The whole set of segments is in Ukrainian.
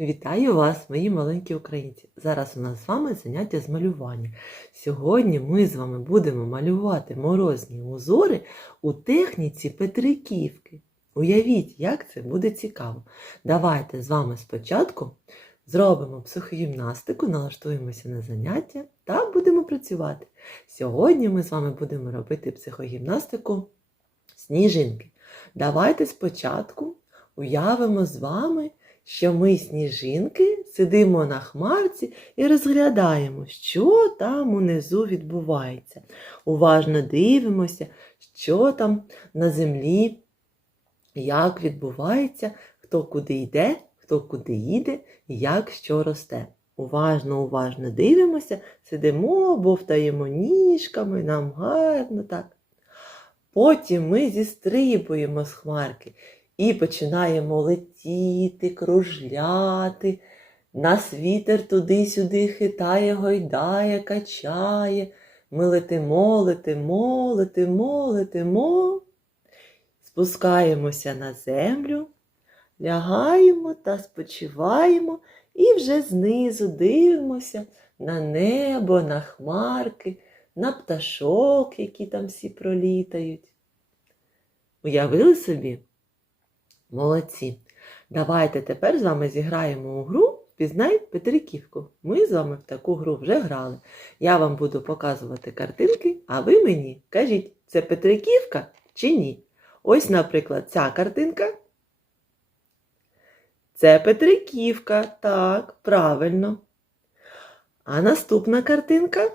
Вітаю вас, мої маленькі українці! Зараз у нас з вами заняття з малювання. Сьогодні ми з вами будемо малювати морозні узори у техніці Петриківки. Уявіть, як це буде цікаво. Давайте з вами спочатку зробимо психогімнастику, налаштуємося на заняття та будемо працювати. Сьогодні ми з вами будемо робити психогімнастику сніжинки. Давайте спочатку уявимо з вами що ми, сніжинки, сидимо на хмарці і розглядаємо, що там унизу відбувається. Уважно дивимося, що там на землі, як відбувається, хто куди йде, хто куди їде як що росте. Уважно, уважно дивимося, сидимо, бовтаємо ніжками, нам гарно так. Потім ми зістрибуємо з хмарки і починаємо летіти, кружляти. Нас вітер туди-сюди хитає, гойдає, качає. Ми летимо, летимо, летимо, летимо, спускаємося на землю, лягаємо та спочиваємо і вже знизу дивимося на небо, на хмарки, на пташок, які там всі пролітають. Уявили собі? Молодці. Давайте тепер з вами зіграємо у гру Пізнай Петриківку. Ми з вами в таку гру вже грали. Я вам буду показувати картинки, а ви мені кажіть, це Петриківка чи ні? Ось, наприклад, ця картинка. Це Петриківка. Так, правильно. А наступна картинка?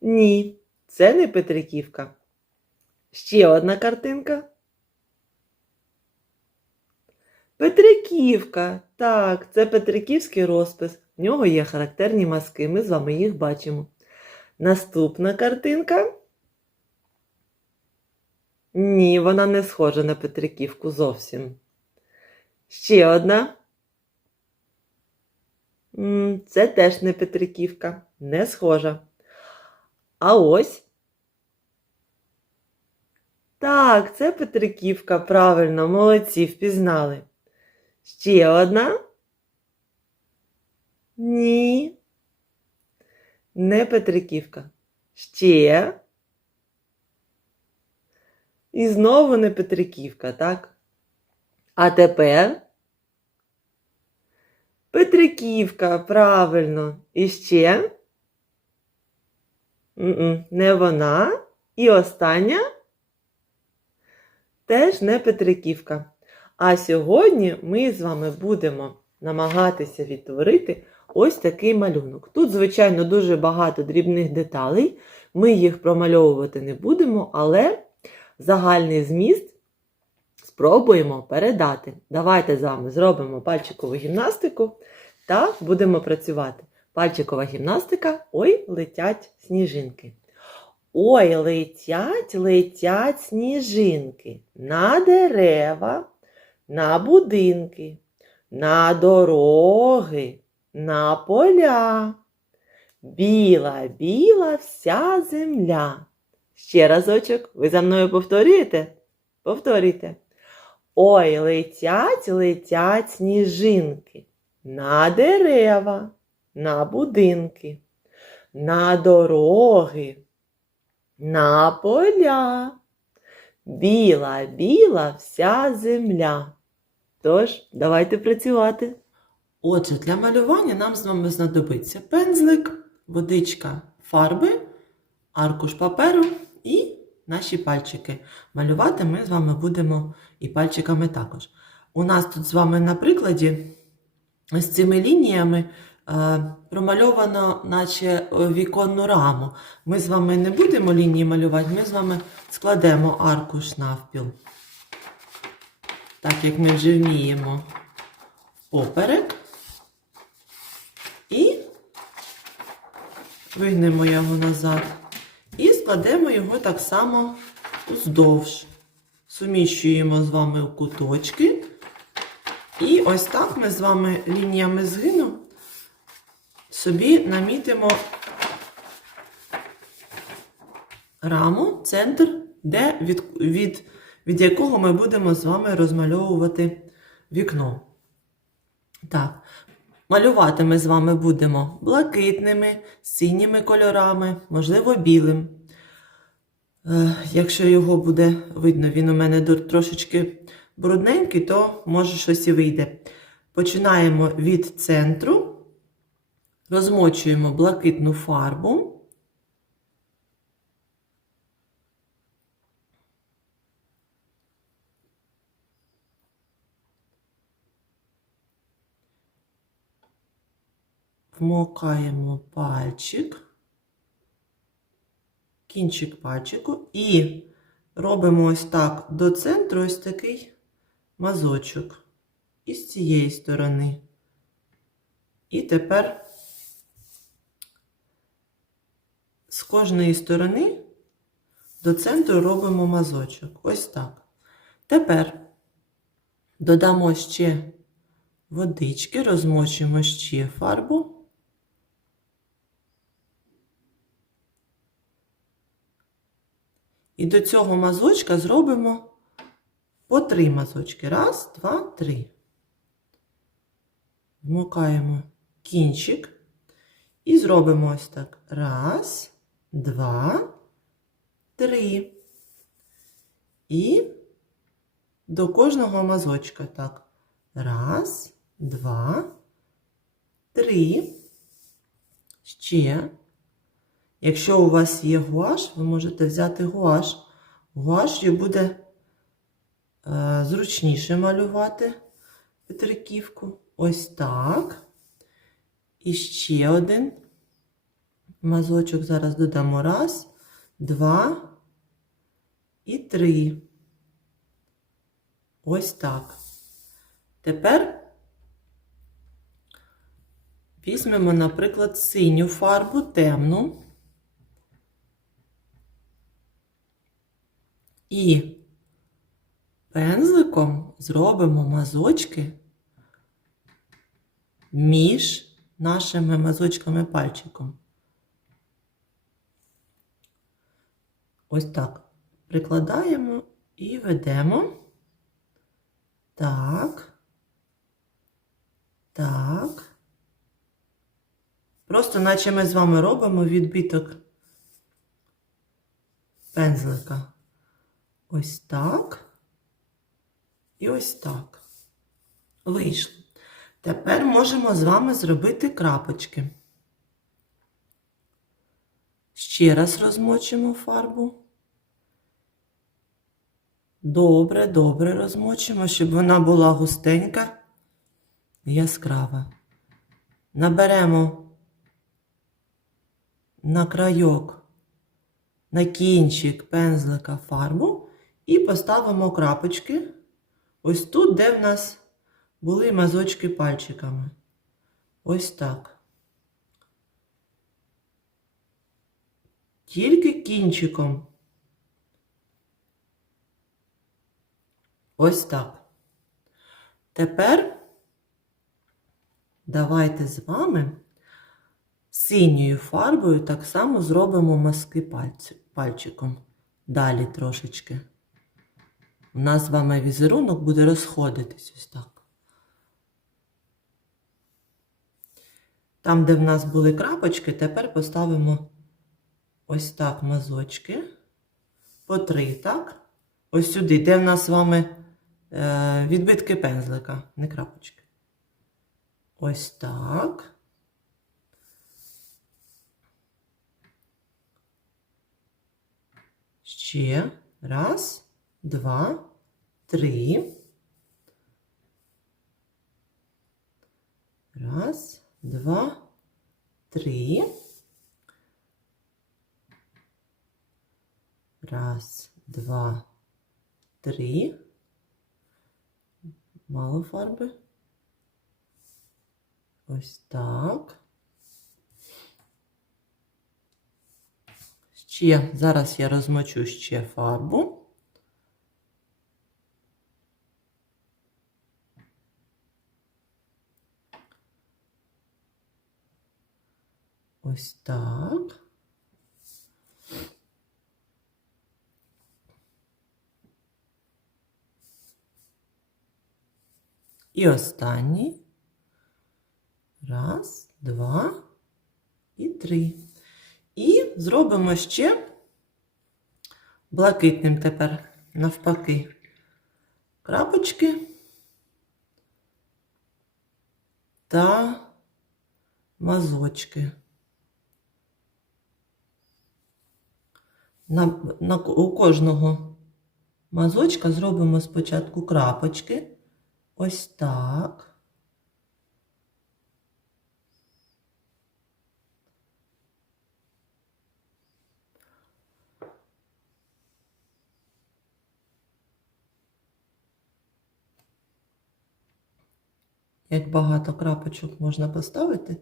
Ні, це не Петриківка. Ще одна картинка. Петриківка. Так, це Петриківський розпис. В нього є характерні маски. Ми з вами їх бачимо. Наступна картинка. Ні, вона не схожа на Петриківку зовсім. Ще одна. Це теж не Петриківка. Не схожа. А ось. Так, це Петриківка. Правильно, молодці, впізнали. Ще одна? Ні. Не Петриківка. Ще. І знову не Петриківка, так? А тепер Петриківка, правильно. І ще? Не вона. І остання теж не Петриківка. А сьогодні ми з вами будемо намагатися відтворити ось такий малюнок. Тут, звичайно, дуже багато дрібних деталей. Ми їх промальовувати не будемо, але загальний зміст спробуємо передати. Давайте з вами зробимо пальчикову гімнастику та будемо працювати. Пальчикова гімнастика ой, летять сніжинки. Ой, летять, летять сніжинки на дерева на будинки, на дороги, на поля. Біла, біла вся земля. Ще разочок, ви за мною повторюєте? Повторюйте. Ой, летять, летять сніжинки на дерева, на будинки, на дороги, на поля. Біла, біла вся земля. Тож, давайте працювати. Отже, для малювання нам з вами знадобиться пензлик, водичка фарби, аркуш паперу і наші пальчики. Малювати ми з вами будемо і пальчиками також. У нас тут з вами на прикладі з цими лініями е, промальовано, наче віконну раму. Ми з вами не будемо лінії малювати, ми з вами складемо аркуш навпіл так як ми вже вміємо, поперек. І вигнемо його назад. І складемо його так само уздовж. Суміщуємо з вами у куточки. І ось так ми з вами лініями згину собі намітимо раму, центр, де від, від від якого ми будемо з вами розмальовувати вікно. Так, малювати ми з вами будемо блакитними, синіми кольорами, можливо, білим. Е, Якщо його буде видно, він у мене трошечки брудненький, то може щось і вийде. Починаємо від центру, розмочуємо блакитну фарбу. Вмокаємо пальчик, кінчик пальчику і робимо ось так до центру ось такий мазочок. І з цієї сторони. І тепер з кожної сторони до центру робимо мазочок. Ось так. Тепер додамо ще водички, розмочимо ще фарбу. І до цього мазочка зробимо по три мазочки. Раз, два, три. Вмикаємо кінчик і зробимо ось так. Раз, два, три. І до кожного мазочка так. Раз, два, три. Ще. Якщо у вас є гуаш, ви можете взяти гуаш. Гуашю буде е, зручніше малювати Петриківку. Ось так. І ще один мазочок зараз додамо. Раз, два і три. Ось так. Тепер візьмемо, наприклад, синю фарбу темну. І пензликом зробимо мазочки між нашими мазочками пальчиком. Ось так прикладаємо і ведемо. Так. Так. Просто наче ми з вами робимо відбиток пензлика. Ось так. І ось так. Вийшло. Тепер можемо з вами зробити крапочки. Ще раз розмочимо фарбу. Добре, добре розмочимо, щоб вона була густенька яскрава. Наберемо на крайок, на кінчик пензлика фарбу і поставимо крапочки ось тут, де в нас були мазочки пальчиками. Ось так. Тільки кінчиком. Ось так. Тепер давайте з вами синьою фарбою так само зробимо мазки пальчиком. Далі трошечки. У нас з вами візерунок буде розходитись ось так. Там, де в нас були крапочки, тепер поставимо ось так мазочки. По три, так? Ось сюди, де в нас з вами е, відбитки пензлика, не крапочки. Ось так. Ще раз, два, три. Раз, два, три. Раз, два, три. Мало фарби. Ось так. Ще, зараз я розмочу ще фарбу. Ось так. І останній. Раз, два і три. І зробимо ще блакитним тепер навпаки. Крапочки та мазочки. На, на, у кожного мазочка зробимо спочатку крапочки. Ось так. Як багато крапочок можна поставити,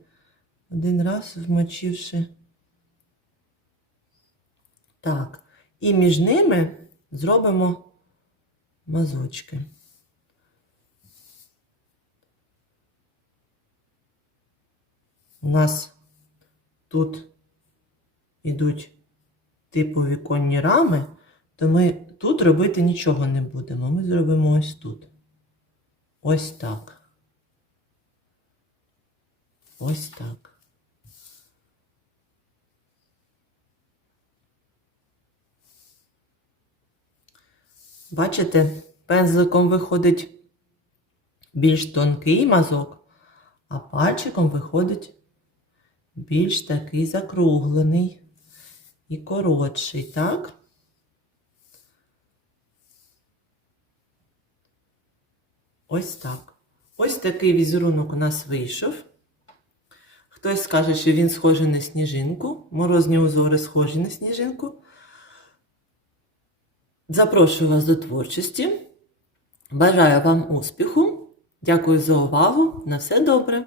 один раз вмочивши. Так, і між ними зробимо мазочки. У нас тут ідуть типу віконні рами, то ми тут робити нічого не будемо. Ми зробимо ось тут. Ось так. Ось так. Бачите, пензликом виходить більш тонкий мазок, а пальчиком виходить більш такий закруглений і коротший, так? Ось так. Ось такий візерунок у нас вийшов. Хтось скаже, що він схожий на сніжинку. Морозні узори схожі на сніжинку. Запрошую вас до творчості. Бажаю вам успіху. Дякую за увагу. На все добре!